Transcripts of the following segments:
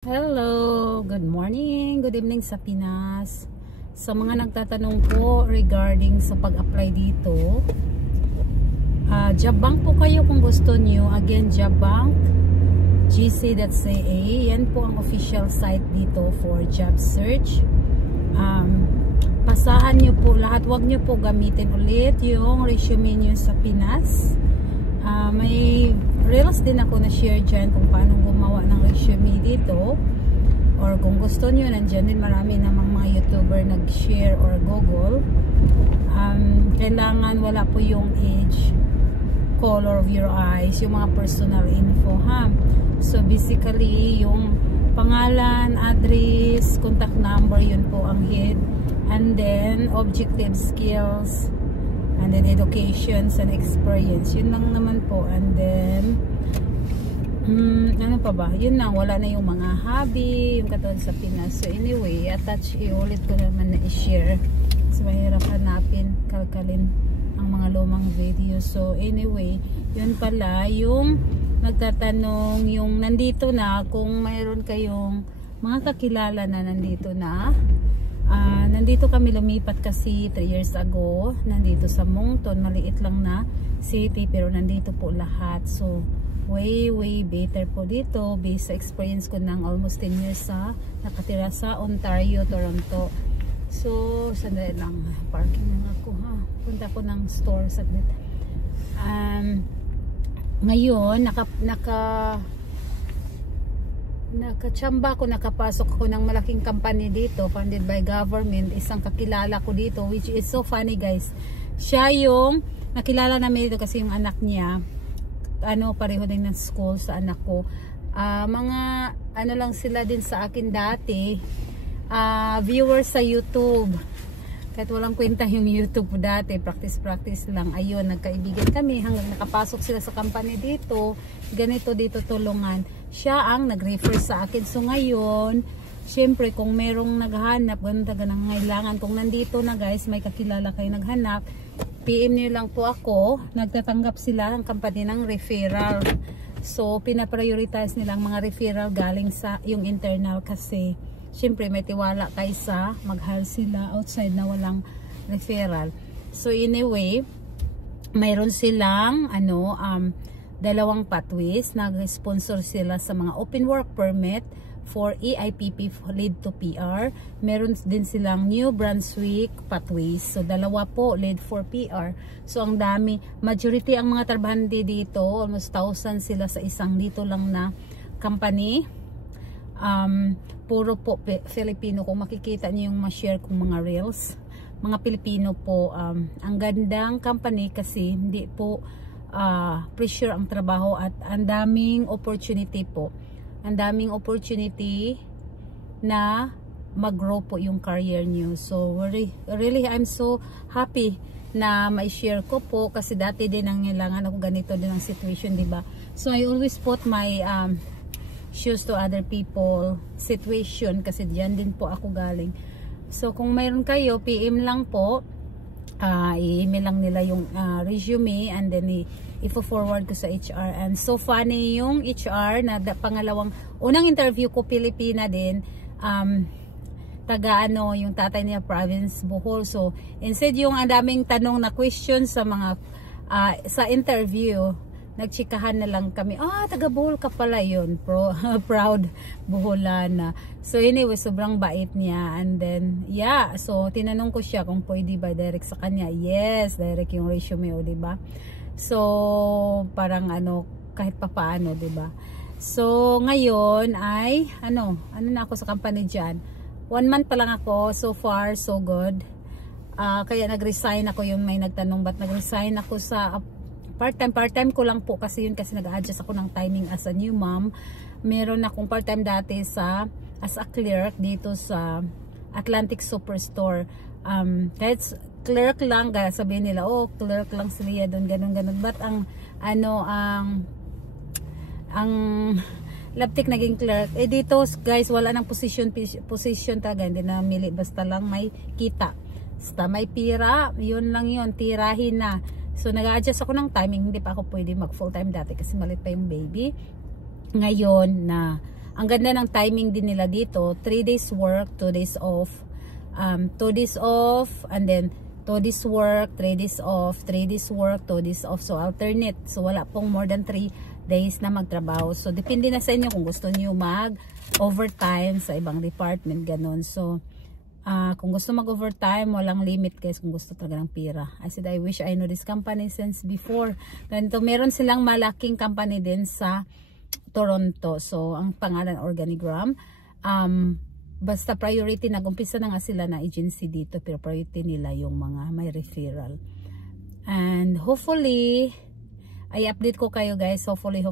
Hello, good morning, good evening sa Pinas. Sa mga nagtatanong po regarding sa pag-apply dito, Jobbank po kayo kung gusto nyo. Again, Jobbank, gc.ca, yan po ang official site dito for job search. Pasahan nyo po lahat, wag nyo po gamitin ulit yung resume nyo sa Pinas. May reels din ako na share dyan kung paano gumawa ng resume dito, or kung gusto nyo, nandyan din marami namang mga YouTuber nag-share or Google. Kailangan wala po yung age, color of your eyes, yung mga personal info ha. So basically yung pangalan, address, contact number, yun po ang head, and then objective skills, and then educations and experience, yun lang naman po. And then ano pa ba, yun lang, wala na yung mga hobby, yung katulad sa Pinas. So anyway, attach, iulit ko naman na i-share, so mahirap hanapin, kalkalin ang mga lumang video. So anyway, yun pala yung nagtatanong, yung nandito na, kung mayroon kayong mga kakilala na nandito na. Nandito kami lumipat kasi 3 years ago, nandito sa Moncton, maliit lang na city, pero nandito po lahat. So way better po dito based sa experience ko ng almost 10 years sa nakatira sa Ontario, Toronto. So sandali lang, parking lang ako ha, punta ko ng store saglit. Ngayon nakachamba ko, nakapasok ako ng malaking company dito, funded by government. Isang kakilala ko dito, which is so funny guys, siya yung nakilala namin dito kasi yung anak niya, pareho din ng school sa anak ko. Mga lang sila din sa akin dati, viewers sa YouTube, kahit walang kwenta yung YouTube dati, practice lang. Ayun, nagkaibigan kami hanggang nakapasok sila sa company dito, ganito dito tulungan. Siya ang nag-refer sa akin. So ngayon, syempre kung merong naghahanap, ganun taga nangailangan, kung nandito na guys, may kakilala kayo naghanap, PM niyo lang po ako. Nagtatanggap sila ng company ng referral. So pinaprioritize nilang mga referral galing sa yung internal, kasi syempre may tiwala kaysa mag-hire sila outside na walang referral. So anyway, mayroon silang dalawang pathways. Nag-sponsor sila sa mga open work permit for EIPP lead to PR. Meron din silang New Brunswick pathways. So dalawa po lead for PR. So ang dami, majority ang mga trabahante dito, almost 1,000 sila sa isang dito lang na company. Puro po Filipino. Kung makikita niyo yung ma-share kong mga reels, mga Pilipino po. Ang gandang company kasi hindi po pressure ang trabaho, at ang daming opportunity po. Ang daming opportunity na mag-grow po yung career niyo. So really I'm so happy na mai-share ko po, kasi dati din ang kailangan ako, ganito din ang situation, di ba? So I always put my shoes to other people situation, kasi diyan din po ako galing. So kung mayroon kayo, PM lang po, i-email lang nila yung resume, and then i-forward ko sa HR. And so funny yung HR na unang interview ko, Pilipina din, taga yung tatay niya province Bohol. So instead yung ang daming tanong na question sa mga sa interview, nagchikahan na lang kami, taga Bohol ka pala, yun, proud Boholana. So anyway, sobrang bait niya. And then yeah, so tinanong ko siya kung pwede ba direct sa kanya. Yes, direct yung resume, diba? So parang kahit papaano, diba? So ngayon ay na ako sa company dyan, 1 month pa lang ako. So far so good. Kaya nag-resign ako. Yung may nagtanong ba't nag-resign ako sa part-time ko lang po, kasi nag-adjust ako ng timing as a new mom. Meron akong part-time dati as a clerk dito sa Atlantic Superstore. Kahit clerk lang, sabihin nila, clerk lang sila doon, ganun. But ang laptik naging clerk. Dito guys, wala nang position talaga, hindi na mili, basta lang may kita. Basta may pira, yun lang yun, tirahin na. So nag-adjust ako ng timing, hindi pa ako pwede mag full time dati kasi maliit pa yung baby. Ngayon na ang ganda ng timing din nila dito, 3 days work, 2 days off, 2 days off, and then 2 days work, 3 days off, 3 days work, 2 days off. So alternate. So wala pong more than 3 days na magtrabaho. So depende na sa inyo kung gusto niyo mag overtime sa ibang department, ganun. So kung gusto mag-overtime, walang limit guys kung gusto talaga ng pira. I said, I wish I know this company since before. Ganito, meron silang malaking company din sa Toronto. So, ang pangalan Organigram. Basta priority, nag-umpisa na nga sila na agency dito, pero priority nila yung mga may referral. And hopefully, ay update ko kayo guys, hopefully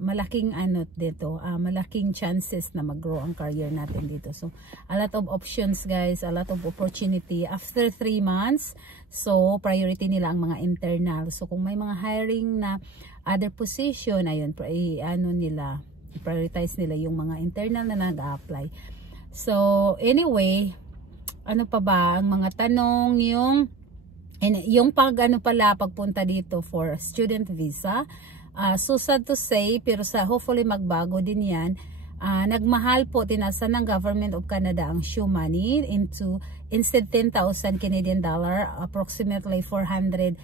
malaking dito, malaking chances na mag-grow ang career natin dito. So a lot of options guys, a lot of opportunity after 3 months. So priority nila ang mga internal. So kung may mga hiring na other position, ayun, nila, prioritize nila yung mga internal na nag-a-apply. So anyway, ano pa ba ang mga tanong, yung pagpunta dito for student visa, so sad to say, pero hopefully magbago din yan. Nagmahal po, tinasan ng Government of Canada ang shoe money instead 10,000 Canadian dollar, approximately 400,000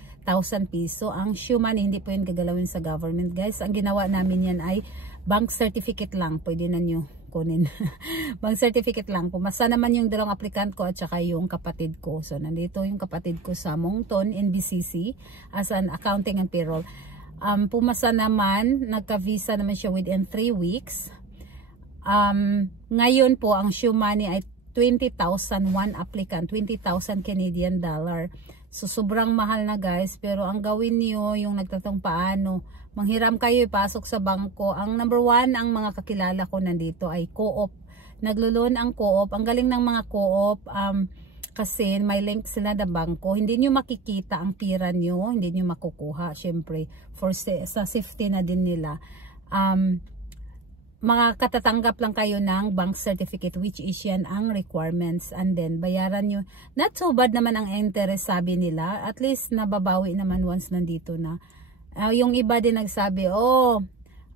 piso. Ang shoe money, hindi po yun gagalawin sa government guys. Ang ginawa namin yan ay bank certificate lang, pwede na nyo kunin. Bank certificate lang. Pumasa naman yung dalawang applicant ko at saka yung kapatid ko. So nandito yung kapatid ko sa Moncton, NBCC, as an accounting and payroll. Pumasa naman, nagka-visa naman siya within 3 weeks. Ngayon po, ang shoe money ay 20,000 one applicant, 20,000 Canadian dollar. So sobrang mahal na guys, pero ang gawin niyo yung nagtatong paano, manghiram kayo, ipasok sa bangko. Ang number 1, ang mga kakilala ko nandito ay co-op. Naglo-loan ang co-op. Ang galing ng mga co-op, kasi may link sila na bangko. Hindi nyo makikita ang pira nyo, hindi nyo makukuha. Syempre, sa safety na din nila. Makakatatanggap lang kayo ng bank certificate, which is yan ang requirements, and then bayaran nyo. Not so bad naman ang interest, sabi nila. At least nababawi naman once nandito na. Yung iba din nagsabi,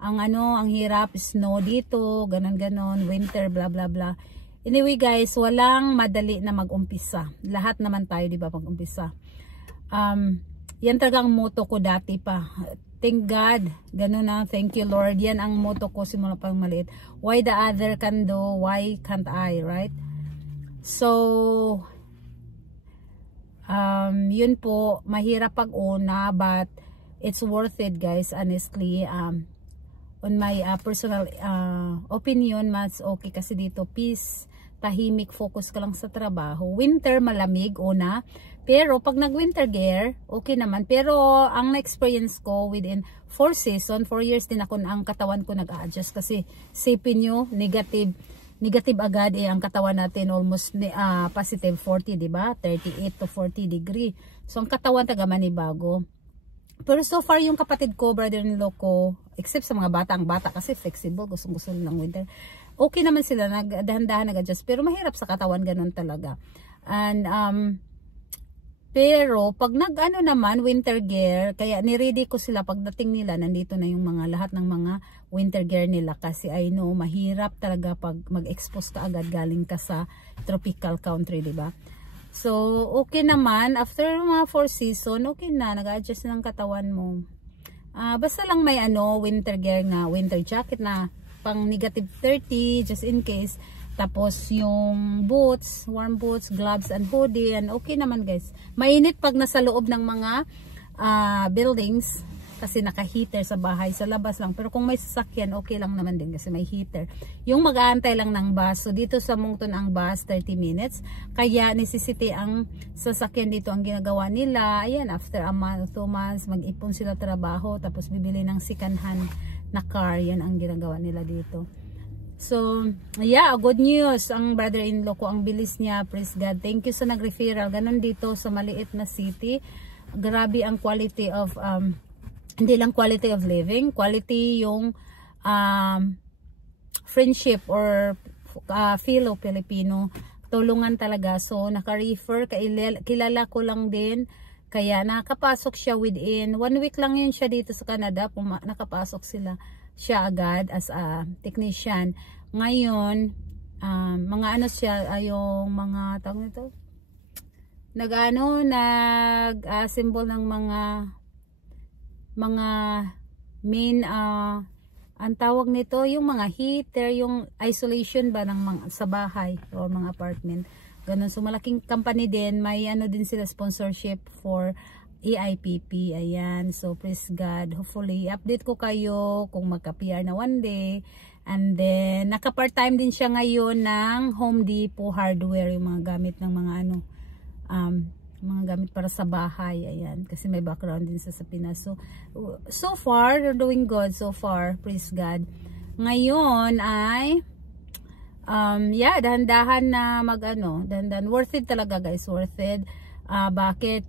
ang hirap, snow dito, ganon, winter, blah blah blah. Anyway guys, walang madali na mag-umpisa. Lahat naman tayo, di ba, mag-umpisa. Yan talagang motto ko dati pa. Thank God, ganun na, thank you Lord. Yan ang motto ko simula pang maliit. Why the other can do, why can't I, right? So, yun po, mahirap pag-una, but it's worth it guys, honestly. On my personal opinion, mas okay kasi dito, peace, tahimik, focus ka lang sa trabaho. Winter, malamig, una. Pero pag nag-winter gear, okay naman. Pero ang na-experience ko within 4 years din ako, ang katawan ko nag-a-adjust. Kasi sipin nyo, negative agad ang katawan natin, almost positive 40, diba? 38 to 40 degree. So ang katawan taga manibago. Pero so far yung kapatid ko, brother-in-law ko, except sa mga bata, ang bata kasi flexible, gusto nilang winter. Okay naman sila, nagdahan-dahan, nag-adjust. Pero mahirap sa katawan, ganun talaga. And, pero, pag naman, winter gear, kaya niready ko sila pagdating nila, nandito na yung lahat ng mga winter gear nila. Kasi I know, mahirap talaga pag mag-expose ka agad galing ka sa tropical country, diba? So, okay naman. After mga 4 season, okay na. Nag-adjust ng katawan mo. Basta lang may winter gear nga, winter jacket na pang negative 30, just in case. Tapos yung boots, warm boots, gloves and hoodie. And okay naman guys. Mainit pag nasa loob ng mga buildings. Kasi naka-heater sa bahay, sa labas lang. Pero kung may sasakyan, okay lang naman din kasi may heater. Yung mag-aantay lang ng bus. So dito sa Moncton ang bus, 30 minutes. Kaya necessity ang sasakyan dito ang ginagawa nila. Ayan, after a month, 2 months, mag-ipon sila trabaho. Tapos bibili ng second hand na car. Yan ang ginagawa nila dito. So, yeah, good news. Ang brother-in-law ko, ang bilis niya. Praise God. Thank you sa nag-referral. Ganon dito sa maliit na city. Grabe ang quality of hindi lang quality of living, quality yung friendship or Filipino, tulungan talaga. So naka-refer, kilala ko lang din, kaya nakapasok siya within 1 week lang yun siya dito sa Canada, nakapasok sila siya agad as a technician. Ngayon, mga ano siya, yung mga tawag nito, nag-assemble ng mga main, ang tawag nito, yung mga heater, yung isolation ba ng mga, sa bahay o mga apartment. Ganun. So malaking company din, may ano din sila sponsorship for AIPP. Ayan. So praise God. Hopefully update ko kayo kung magka-PR na one day. And then naka-part-time din siya ngayon ng Home Depot hardware, yung mga gamit ng mga ano, mga gamit para sa bahay. Ayan, kasi may background din sa Pinas. So far they're doing good so far, praise God. Ngayon ay yeah, dahan-dahan na dahan-dahan, worth it talaga guys, worth it. Bakit?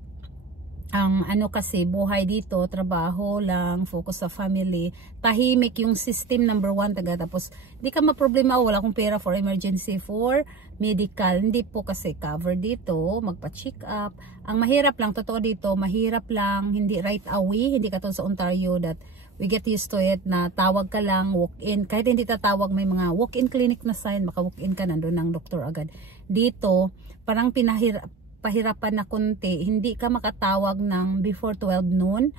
Ang ano kasi, buhay dito, trabaho lang, focus sa family, tahimik yung system, number 1 tapos di ka maproblema, wala akong pera for emergency, for medical, hindi po kasi cover dito, magpa-check up. Ang mahirap lang, totoo dito, mahirap lang, hindi right away, hindi katulad sa Ontario that we get used to it, na tawag ka lang, walk-in, kahit hindi tatawag, may mga walk-in clinic na sign, maka-walk-in ka, nandun ng doktor agad. Dito, parang pahirapan na konti, hindi ka makatawag ng before 12 noon,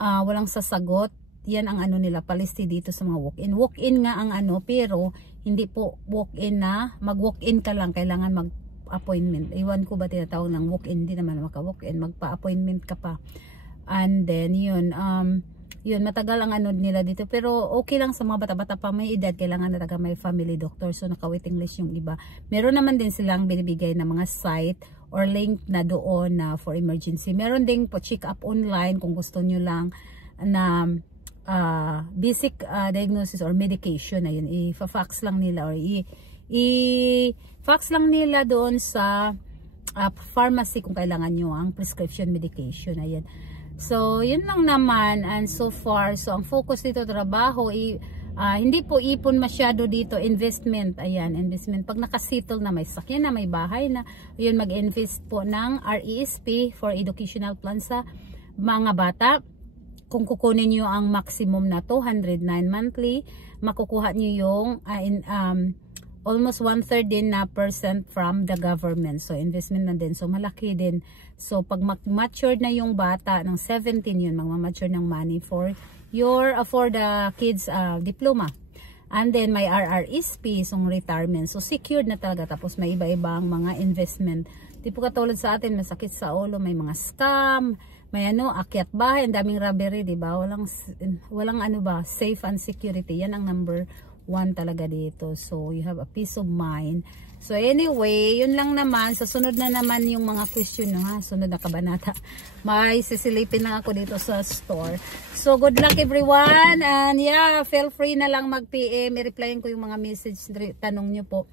walang sasagot. Yan ang ano nila, policy dito sa mga walk-in. Walk-in nga ang ano, pero hindi po walk-in na, mag-walk-in ka lang, kailangan mag-appointment. Iwan ko ba tinatawag ng walk-in, hindi naman maka-walk-in, magpa-appointment ka pa. And then yun, yun, matagal ang ano nila dito, pero okay lang sa mga bata-bata pa may edad, kailangan na talaga may family doctor, so naka-waiting list yung iba. Meron naman din silang binibigay na mga site or link na doon na for emergency. Meron ding po check up online kung gusto nyo lang na basic diagnosis or medication na yun, i-fax lang nila or i-fax lang nila doon sa pharmacy kung kailangan nyo ang prescription medication. Ayan. So, yun lang naman, and so far, so ang focus dito trabaho, hindi po ipon masyado dito, investment. Ayan, investment. Pag nakasettle na, may sakyan na, may bahay na, yun, mag-invest po ng RESP for educational plan sa mga bata. Kung kukunin nyo ang maximum na 209 monthly, makukuha nyo yung almost 1/3 din na percent from the government. So, investment na din. So, malaki din. So, pag mature na yung bata ng 17 yun, mag-mature ng money for the kids diploma. And then, may RRSP, so retirement. So, secured na talaga. Tapos, may iba-ibang mga investment. Di po katulad sa atin, masakit sa ulo, may mga scam, may akyat bahay, ang daming robbery, di ba? Walang safe and security. Yan ang number 1 talaga dito. So, you have a peace of mind. So, anyway, yun lang naman. Sa sunod na naman yung mga question, no, ha? Sunod na kabanata. May sisilipin lang ako dito sa store. So, good luck everyone. And yeah, feel free na lang mag-PM. I-replyin ko yung mga message, tanong nyo po.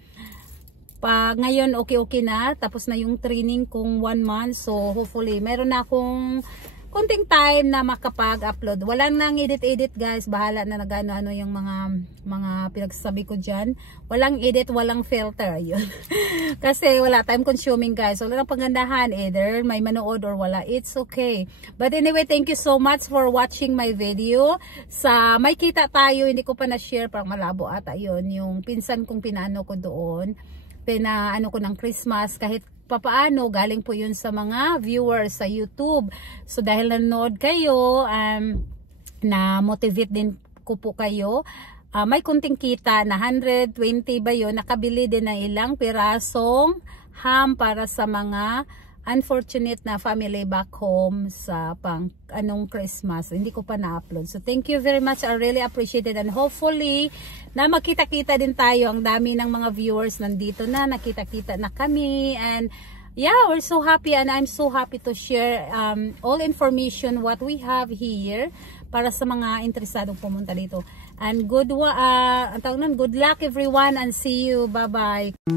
Ngayon, okay na. Tapos na yung training kung 1 month. So, hopefully, meron na akong konting time na makapag-upload. Walang nang edit guys, bahala na nagano-ano yung mga pinagsasabi ko dyan. Walang edit, walang filter, yun. Kasi wala, time consuming guys. Wala nang pagandahan, either may manood or wala, it's okay. But anyway, thank you so much for watching my video. Sa may kita tayo, hindi ko pa na-share, parang malabo ata yun, yung pinsan kong pinaano ko doon, pinaano ko ng Christmas, kahit papaano, galing po yun sa mga viewers sa YouTube. So dahil nanonood kayo, na motivate din ko po kayo, may kunting kita na 120 ba yun, nakabili din ng ilang pirasong ham para sa mga unfortunate na family back home sa anong Christmas. Hindi ko pa na-upload. So thank you very much. I really appreciate it, and hopefully na makita-kita din tayo. Ang dami ng mga viewers nandito na, nakita-kita na kami, and yeah, we're so happy, and I'm so happy to share all information what we have here para sa mga interesadong pumunta dito. And good luck everyone, and see you. Bye-bye.